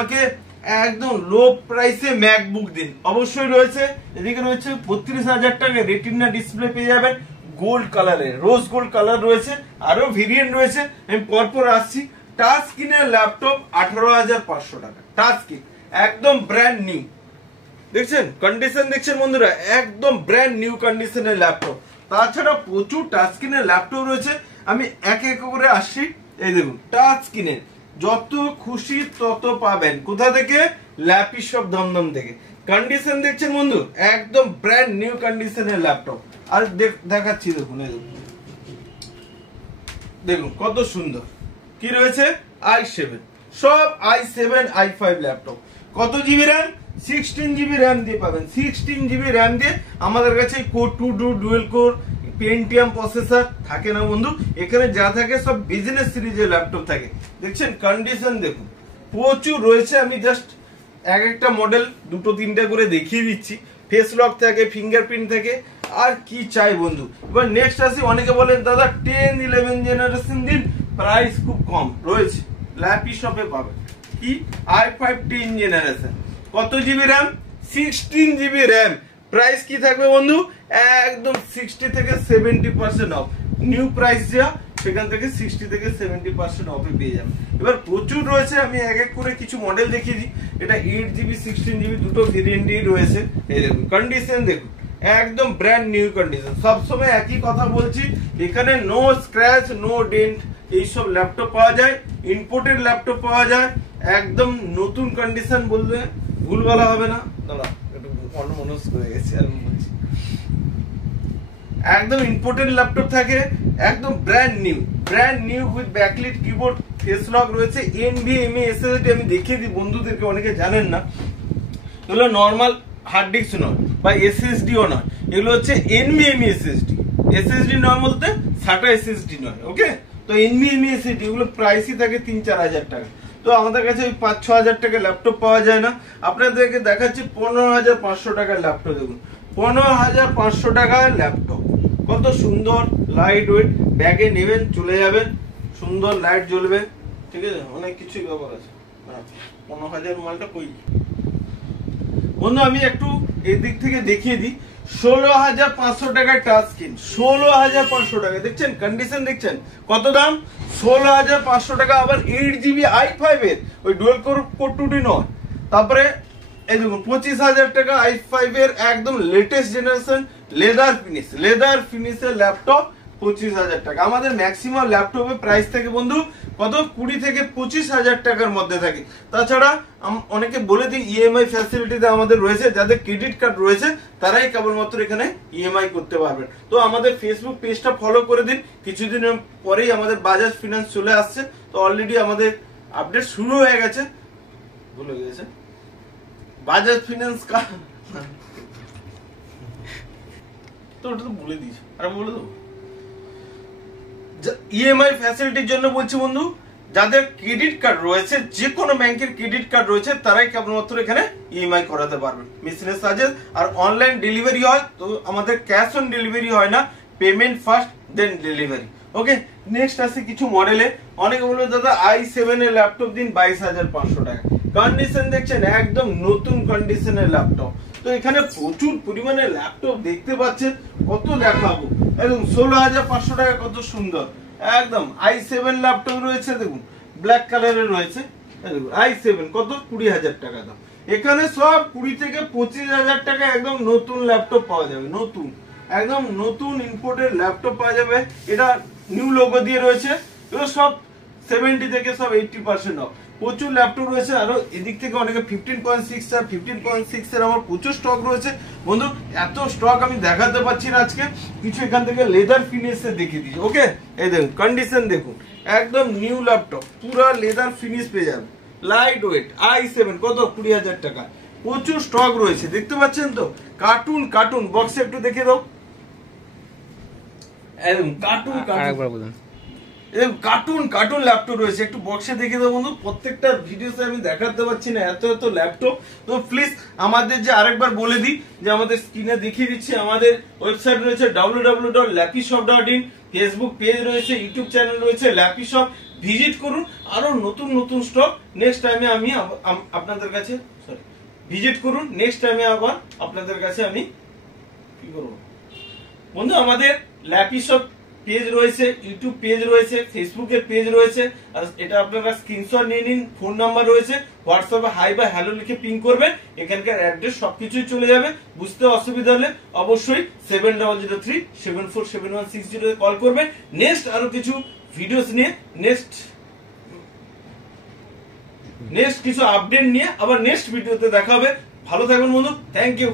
আমাকে একদম লো প্রাইসে ম্যাকবুক দিন, অবশ্যই রয়েছে। এদিকে রয়েছে 32,000 টাকা রেটিনা ডিসপ্লে পেয়ে যাবেন, গোল্ড কালারের, রোজ গোল্ড কালার রয়েছে, আরো ভেরিয়েন্ট রয়েছে, আমি পরপর আসছি। টাচ স্ক্রিনের ল্যাপটপ 18,500 টাকা, টাচ স্ক্রিন একদম ব্র্যান্ড নিউ, দেখছেন কন্ডিশন, দেখছেন বন্ধুরা, একদম ব্র্যান্ড নিউ কন্ডিশনের ল্যাপটপ। তাছাড়া প্রচুর টাচ স্ক্রিনের ল্যাপটপ রয়েছে, আমি এক এক করে আসছি। এই দেখুন টাচ স্ক্রিনের যত খুশি তত পাবেন, কোথা থেকে? ল্যাপিস শপ দমদম থেকে। কন্ডিশন দেখছেন বন্ধু, একদম ব্র্যান্ড নিউ কন্ডিশনের ল্যাপটপ। আর দেখাচ্ছি, দেখুন এই দেখুন কত সুন্দর কি রয়েছে, i7, সব i7 i5 ল্যাপটপ। কত জিবি র্যাম? 16 জিবি র্যাম দিয়ে পাবেন, 16 জিবি র্যাম দিয়ে। আমাদের কাছে core 2 dual core Pentium processor থাকে না বন্ধু, এখানে যা থাকে সব বিজনেস সিরিজের ল্যাপটপ থাকে। দেখছেন কন্ডিশন দেখুন, প্রচুর রয়েছে। আমি জাস্ট এক একটা মডেল দুটো তিনটা করে দেখিয়ে দিচ্ছি। ফেস লক থাকে, ফিঙ্গারপ্রিন্ট থাকে, আর কি চাই বন্ধু। এবার নেক্সট আসি, অনেকে বলেন দাদা 10, 11 জেনারেশন দিন, প্রাইস খুব কম রয়েছে, ল্যাপিস শপে পাবেন। কি i5 10 জেনারেশন, কত GB RAM? 16 GB RAM. Price কি থাকবে বন্ধু? একদম 60 থেকে 70% অফ। নিউ প্রাইস যা, সেখান থেকে 60 থেকে 70% অফে পেয়ে যাবেন। এবার প্রচুর রয়েছে, আমি এক এক করে কিছু মডেল দেখিয়ে দিই। এটা 8 জিবি 16 জিবি দুটো ভেরিয়েন্টই রয়েছে। এই দেখুন কন্ডিশন দেখুন, একদম ব্র্যান্ড নিউ কন্ডিশন। সবসময় একই কথা বলছি, এখানে নো স্ক্র্যাচ নো ডেন্ট এইসব ল্যাপটপ পাওয়া যায়, ইম্পোর্টেড ল্যাপটপ পাওয়া যায়, একদম নতুন কন্ডিশন, বললে ভুল বলা হবে না। দাঁড়া একটু অন্যমনস্ক হয়ে গেছে, আমি বলছি একদম ইম্পোর্টেড ল্যাপটপ থাকে, একদম brand new with backlit keyboard, face lock রয়েছে, NVMe SSD। আমি দেখিয়ে দিই বন্ধুদেরকে, অনেকে জানেন না, এগুলো নর্মাল হার্ড ডিস্ক নয় বা SSD ও নয়, এগুলো হচ্ছে NVMe SSD। SSD নয় বলতে SATA SSD নয়, ওকে। তো NVMe SSD এগুলো প্রাইসই থাকে 3-4 হাজার টাকা। তো আমাদের কাছে ওই 5-6 হাজার টাকা ল্যাপটপ পাওয়া যায় না। আপনাদেরকে দেখাচ্ছি 15,500 টাকার ল্যাপটপ। দেখুন 15,500 টাকার ল্যাপটপ, কত সুন্দর, লাইট ওয়েট, ব্যাগে নেবেন চলে যাবেন, সুন্দর লাইট জ্বলবে, ঠিক আছে, অনেক কিছুই ব্যবহার আছে। 15,000 মালটা কই বন্ধু, আমি একটু এই দিক থেকে দেখিয়ে দিই। 16,500 টাকার টাচ স্ক্রিন, 16,500 টাকা। দেখছেন কন্ডিশন, দেখছেন কত দাম? 16,500 টাকা। আবার 8 জিবি i5 এর, ওই ডুয়াল কোর 2D নয়। তারপরে এই দেখুন 25,000 টাকা i5 এর একদম লেটেস্ট জেনারেশন লেদার ফিনিশের ল্যাপটপ, 25,000 টাকা। আমাদের ম্যাক্সিমাম ল্যাপটপের প্রাইস থেকে বন্ধু কত? 20 থেকে 25,000 টাকার মধ্যে থাকে। তাছাড়া অনেকে বলে দিই EMI ফ্যাসিলিটিতে আমাদের রয়েছে, যাদের ক্রেডিট কার্ড রয়েছে তারাই কেবলমাত্র এখানে EMI করতে পারবেন। তো আমাদের ফেসবুক পেজটা ফলো করে দিন, কিছুদিন পরেই আমাদের বাজাজ ফিনান্স চলে আসছে। তো অলরেডি আমাদের আপডেট শুরু হয়ে গেছে, ভুলে গেছে বাজাজ ফিনান্স তো ওটা তো বলে দিয়েছি, আর বলে দেবো। EMI ফ্যাসিলিটির জন্য বলছি বন্ধু, যাদের ক্রেডিট কার্ড রয়েছে, যে কোনো ব্যাংকের ক্রেডিট কার্ড রয়েছে, তারাই কেবলমাত্র এখানে EMI করাতে পারবেন মেশিনের সাহায্যে। আর অনলাইন ডেলিভারি হয়, তো আমাদের ক্যাশ অন ডেলিভারি হয় না, পেমেন্ট ফার্স্ট দেন ডেলিভারি, ওকে। নেক্সট আসছে কিছু মডেলে, অনেকে বলবে দাদা i7 এর ল্যাপটপ দিন 22,500 টাকা। কন্ডিশন দেখছেন, একদম নতুন কন্ডিশনের ল্যাপটপ। তো এখানে প্রচুর পরিমাণে ল্যাপটপ দেখতে পাচ্ছেন, কত দেখাবো। একদম 16,500 টাকা, কত সুন্দর একদম i7 ল্যাপটপ রয়েছে। দেখুন ব্ল্যাক কালারের রয়েছে, দেখুন i7 কত? 20,000 টাকা দাম। এখানে সব 20 থেকে 25,000 টাকা একদম নতুন ল্যাপটপ পাওয়া যাবে, নতুন একদম নতুন ইম্পোর্টেড ল্যাপটপ পাওয়া যাবে। এটা নিউ লোগো দিয়ে রয়েছে, এগুলো সব 70 থেকে সব 80% অফ। প্রচুর ল্যাপটপ রয়েছে, আরো এদিক থেকে অনেকে 15.6 আর 15.6 এর আমার প্রচুর স্টক রয়েছে বন্ধু। এত স্টক আমি দেখাতে পারছি না আজকে, কিছু এখান থেকে লেদার ফিনিশে দেখিয়ে দিচ্ছি, ওকে। এই দেখুন কন্ডিশন দেখুন, একদম নিউ ল্যাপটপ, পুরো লেদার ফিনিশ পেয়ে যাবেন, লাইট ওয়েট, i7 কত? 20,000 টাকা। প্রচুর স্টক রয়েছে, দেখতে পাচ্ছেন তো। কার্টুন বক্সে একটু দেখিয়ে দাও, একদম কার্টুন ল্যাপটপ রয়েছে, একটু বক্সে দেখে দেবো বন্ধু। প্রত্যেকটা ভিডিওতে আমি দেখাতে পারছি না, এত ল্যাপটপ। তো প্লিজ আমাদের যে আরেকবার বলে দিই, যে আমাদের স্ক্রিনে দেখিয়ে দিচ্ছি, আমাদের ওয়েবসাইট রয়েছে www.lapishop.in। ফেসবুক পেজ রয়েছে, ইউটিউব চ্যানেল রয়েছে, ল্যাপি শপ ভিজিট করুন। আরো নতুন নতুন স্টক নেক্সট টাইমে আমি আপনাদের কাছে ভিজিট করুন। নেক্সট টাইমে আবার আপনাদের কাছে আমি কি করবো বন্ধু, আমাদের ল্যাপি শপ পেজ রয়েছে, ইউটিউব পেজ রয়েছে, ফেসবুকের পেজ রয়েছে। আর এটা আপনারা স্ক্রিনশট নিয়ে নিন, ফোন নাম্বার রয়েছে, হোয়াটসঅ্যাপে হাই বা হ্যালো লিখে পিং করবেন, এখানকার অ্যাড্রেস সবকিছুই চলে যাবে। বুঝতে অসুবিধা হলে অবশ্যই 7003747160 কল করবেন। নেক্সট আরো কিছু ভিডিওস নিয়ে নেক্সট কিছু আপডেট নিয়ে আবার নেক্সট ভিডিওতে দেখা হবে। ভালো থাকুন বন্ধু, থ্যাংক ইউ।